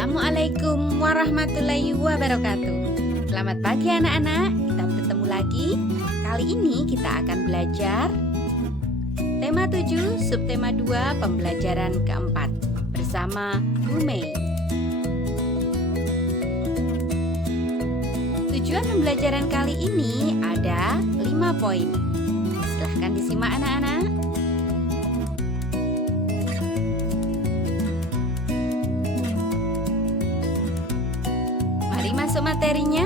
Assalamualaikum warahmatullahi wabarakatuh. Selamat pagi anak-anak, kita bertemu lagi. Kali ini kita akan belajar tema 7, subtema 2, pembelajaran keempat bersama Bu Mei. Tujuan pembelajaran kali ini ada 5 poin. Silahkan disimak anak-anak. Mari masuk materinya.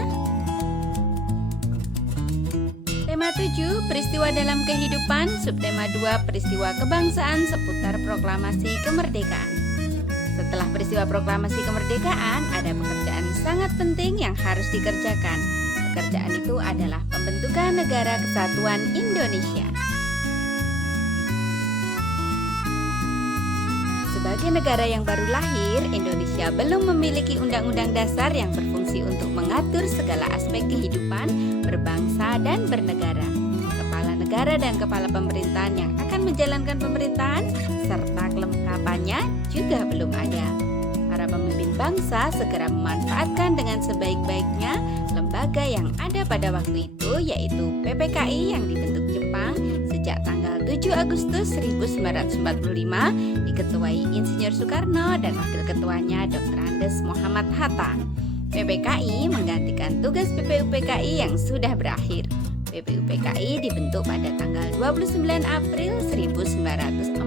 Tema 7, peristiwa dalam kehidupan. Subtema 2, peristiwa kebangsaan seputar proklamasi kemerdekaan. Setelah peristiwa proklamasi kemerdekaan, ada pekerjaan sangat penting yang harus dikerjakan. Pekerjaan itu adalah pembentukan Negara Kesatuan Indonesia. Sebagai negara yang baru lahir, Indonesia belum memiliki undang-undang dasar yang berfungsi untuk mengatur segala aspek kehidupan berbangsa dan bernegara. Kepala negara dan kepala pemerintahan yang akan menjalankan pemerintahan serta kelengkapannya juga belum ada. Para pemimpin bangsa segera memanfaatkan dengan sebaik-baiknya lembaga yang ada pada waktu itu, yaitu PPKI yang dibentuk Jepang sejak tanggal 7 Agustus 1945, diketuai Insinyur Soekarno dan wakil ketuanya Dr. Andes Muhammad Hatta. PPKI menggantikan tugas PPUPKI yang sudah berakhir. PPUPKI dibentuk pada tanggal 29 April 1945.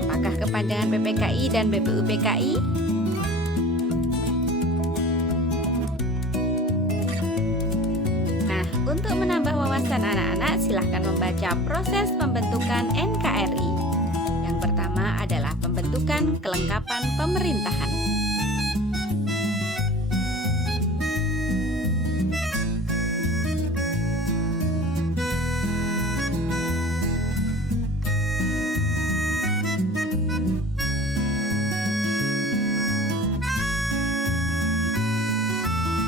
Apakah kepanjangan PPKI dan PPUPKI? Nah, untuk menambah wawasan anak-anak, silahkan membaca proses pembentukan NKRI. Yang pertama adalah pembentukan kelengkapan pemerintahan.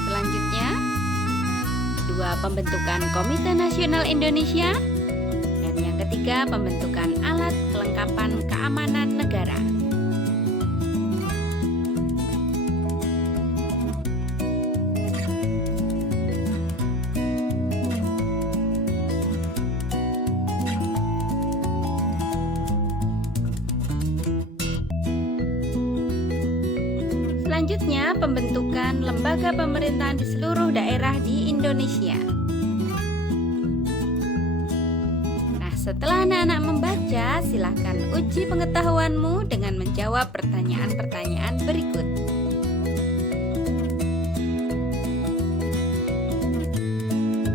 Selanjutnya, kedua, pembentukan Komite Nasional Indonesia. Dan yang ketiga, pembentukan alat kelengkapan keamanan negara. Selanjutnya, pembentukan lembaga pemerintahan di seluruh daerah di Indonesia. Nah, setelah anak-anak membaca, silakan uji pengetahuanmu dengan menjawab pertanyaan-pertanyaan berikut.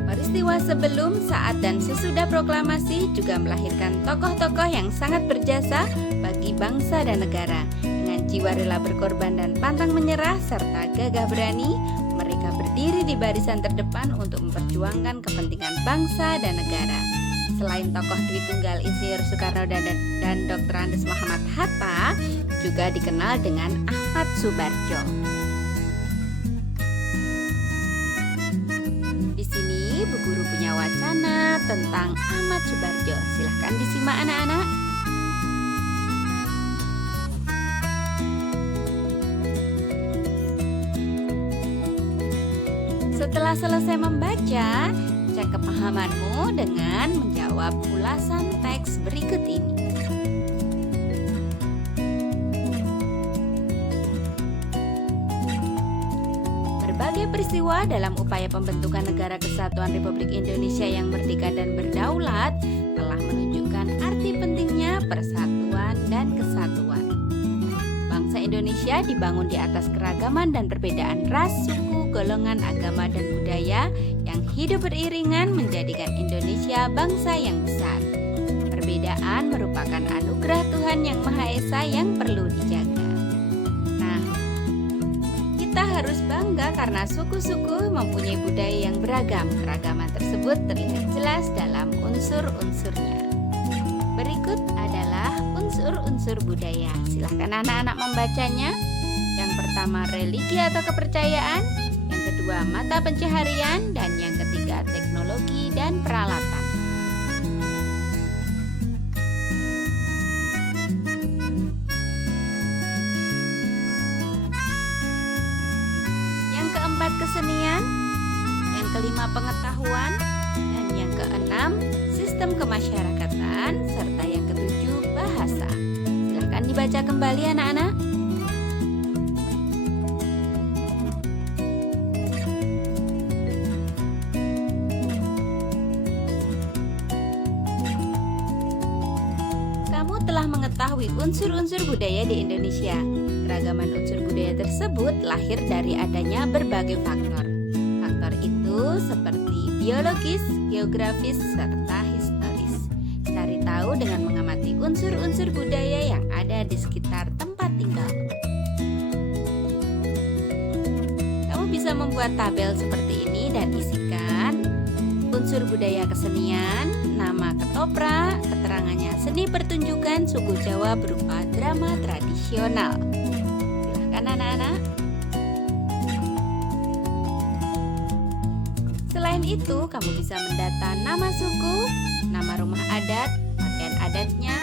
Peristiwa sebelum, saat, dan sesudah proklamasi juga melahirkan tokoh-tokoh yang sangat berjasa bagi bangsa dan negara. Jiwa rela berkorban dan pantang menyerah serta gagah berani, mereka berdiri di barisan terdepan untuk memperjuangkan kepentingan bangsa dan negara. Selain tokoh Dwi Tunggal Insinyur Soekarno dan Dr. Andes Muhammad Hatta, juga dikenal dengan Ahmad Soebarjo. Di sini Bu Guru punya wacana tentang Ahmad Soebarjo. Silahkan disimak anak-anak. Setelah selesai membaca, cek kepahamanmu dengan menjawab ulasan teks berikut ini. Berbagai peristiwa dalam upaya pembentukan Negara Kesatuan Republik Indonesia yang merdeka dan berdaulat telah menunjukkan arti pentingnya persatuan dan kesatuan. Bangsa Indonesia dibangun di atas keragaman dan perbedaan ras, suku, golongan, agama, dan budaya yang hidup beriringan menjadikan Indonesia bangsa yang besar. Perbedaan merupakan anugerah Tuhan Yang Maha Esa yang perlu dijaga. Nah, kita harus bangga karena suku-suku mempunyai budaya yang beragam. Keragaman tersebut terlihat jelas dalam unsur-unsurnya. Berikut adalah unsur-unsur budaya. Silahkan anak-anak membacanya. Yang pertama, religi atau kepercayaan. Yang kedua, mata pencaharian. Dan yang ketiga, teknologi dan peralatan. keempat kesenian, yang kelima pengetahuan, dan yang keenam sistem kemasyarakatan, serta yang ketujuh bahasa. Silahkan dibaca kembali anak-anak. Kamu telah mengetahui unsur-unsur budaya di Indonesia. Keragaman unsur budaya tersebut lahir dari adanya berbagai faktor. Faktor itu seperti biologis, geografis, serta historis. Cari tahu dengan mengamati unsur-unsur budaya yang ada di sekitar tempat tinggal. Kamu bisa membuat tabel seperti ini dan isikan unsur budaya kesenian, nama ketoprak, keterangannya seni pertunjukan suku Jawa berupa drama tradisional. Silahkan anak-anak. Selain itu, kamu bisa mendata nama suku, nama rumah adat, pakaian adatnya,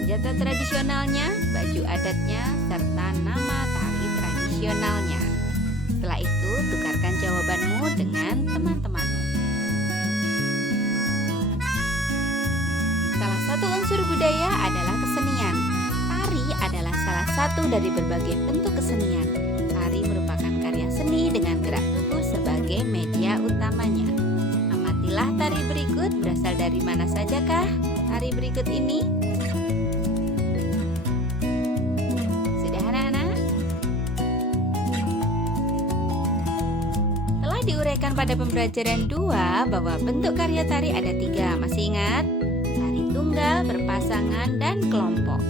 senjata tradisionalnya, baju adatnya, serta nama tari tradisionalnya. Setelah itu, tukarkan jawabanmu dengan teman-temanmu. Salah satu unsur budaya adalah kesenian. Tari adalah salah satu dari berbagai bentuk kesenian. Tari merupakan karya seni dengan gerak tubuh sebagai media utamanya. Amatilah tari berikut, berasal dari mana sajakah tari berikut ini? Sudah anak-anak? Telah diuraikan pada pembelajaran 2 bahwa bentuk karya tari ada 3. Masih ingat? Tari tunggal, berpasangan, dan kelompok.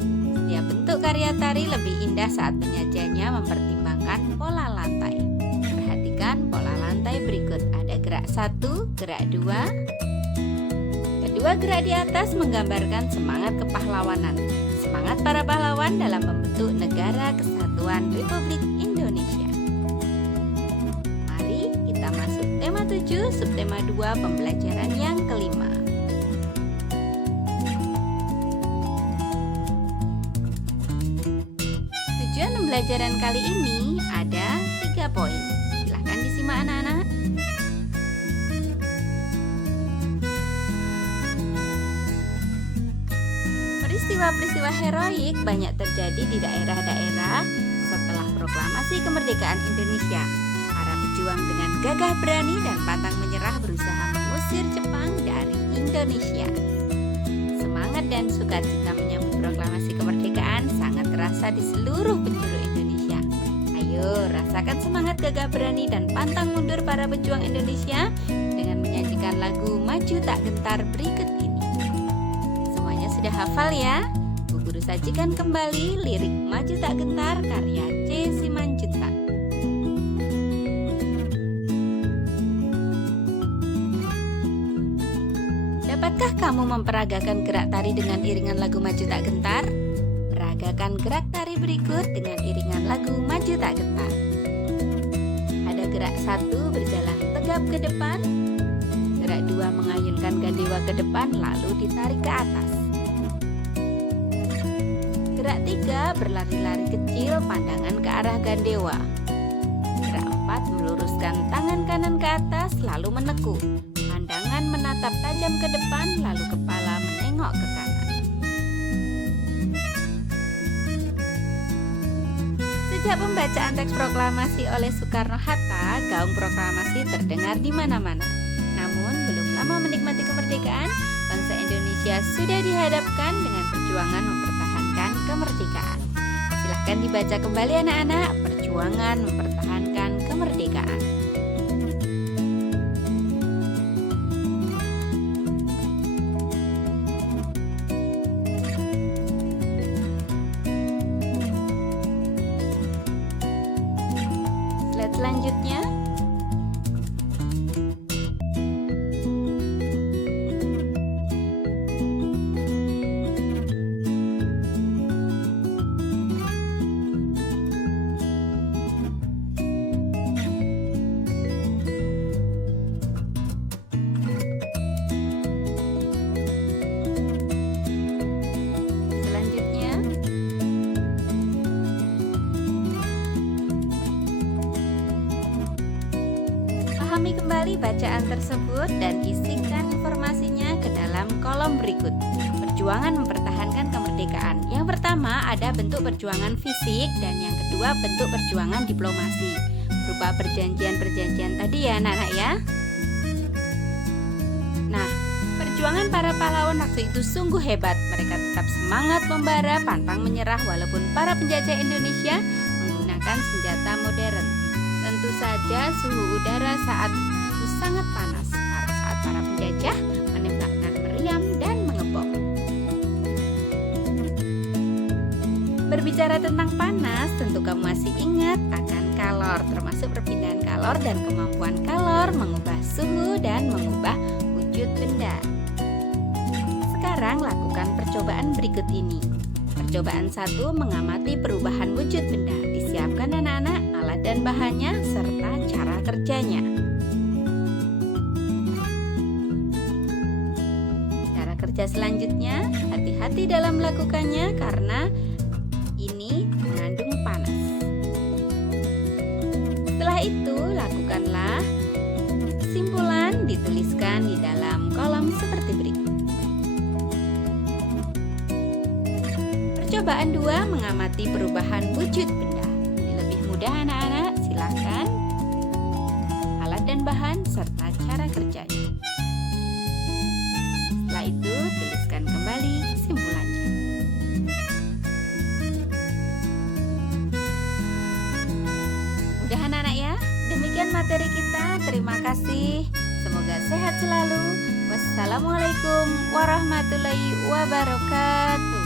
Setiap bentuk karya tari lebih indah saat penyajiannya mempertimbangkan pola lantai. Perhatikan pola lantai berikut. Ada gerak 1, gerak 2. Kedua gerak di atas menggambarkan semangat kepahlawanan. Semangat para pahlawan dalam membentuk Negara Kesatuan Republik Indonesia. Mari kita masuk tema 7, subtema 2, pembelajaran yang kelima. Tujuan pembelajaran kali ini ada 3 poin. Silahkan disimak anak-anak. Peristiwa-peristiwa heroik banyak terjadi di daerah-daerah setelah proklamasi kemerdekaan Indonesia. Para pejuang dengan gagah berani dan pantang menyerah berusaha mengusir Jepang dari Indonesia. Semangat dan sukacita menyambut proklamasi kemerdekaan sangat terasa di seluruh penjuru Indonesia. Ayo, rasakan semangat gagah berani dan pantang mundur para pejuang Indonesia dengan menyanyikan lagu Maju Tak Gentar berikut ini. Semuanya sudah hafal ya? Bu Guru sajikan kembali lirik Maju Tak Gentar karya C. Simanjuntak. Dapatkah kamu memperagakan gerak tari dengan iringan lagu Maju Tak Gentar? Peragakan gerak tari berikut dengan iringan lagu Maju Tak Gentar. Ada gerak 1 berjalan tegap ke depan, gerak 2 mengayunkan gandewa ke depan lalu ditarik ke atas. Gerak 3 berlari-lari kecil pandangan ke arah gandewa. Gerak 4 meluruskan tangan kanan ke atas lalu menekuk. Pandangan menatap tajam ke depan lalu kepala menengok ke kanan. Sejak pembacaan teks proklamasi oleh Soekarno-Hatta, gaung proklamasi terdengar di mana-mana. Namun, belum lama menikmati kemerdekaan, bangsa Indonesia sudah dihadapkan dengan perjuangan mempertahankan kemerdekaan. Silahkan dibaca kembali anak-anak, perjuangan mempertahankan kemerdekaan. Slide selanjutnya. Ulangi kembali bacaan tersebut dan isikan informasinya ke dalam kolom berikut. Perjuangan mempertahankan kemerdekaan. Yang pertama ada bentuk perjuangan fisik dan yang kedua bentuk perjuangan diplomasi. Berupa perjanjian-perjanjian tadi ya anak-anak ya. Nah, perjuangan para pahlawan waktu itu sungguh hebat. Mereka tetap semangat membara, pantang menyerah walaupun para penjajah Indonesia menggunakan senjata modern. Tentu saja suhu udara saat itu sangat panas pada saat para penjajah menembakkan meriam dan mengebom. Berbicara tentang panas, tentu kamu masih ingat akan kalor, termasuk perpindahan kalor dan kemampuan kalor mengubah suhu dan mengubah wujud benda. Sekarang lakukan percobaan berikut ini. Percobaan 1, mengamati perubahan wujud benda. Disiapkan anak-anak alat dan bahannya serta cara kerjanya. Cara kerja selanjutnya, hati-hati dalam melakukannya karena ini mengandung panas. Setelah itu, lakukanlah kesimpulan dituliskan di dalam kolom seperti berikut. Percobaan 2, mengamati perubahan wujud benda. Ini lebih mudah anak-anak, silakan alat dan bahan serta cara kerjanya. Setelah itu, tuliskan kembali kesimpulannya. Mudah anak-anak ya, demikian materi kita. Terima kasih, semoga sehat selalu. Wassalamualaikum warahmatullahi wabarakatuh.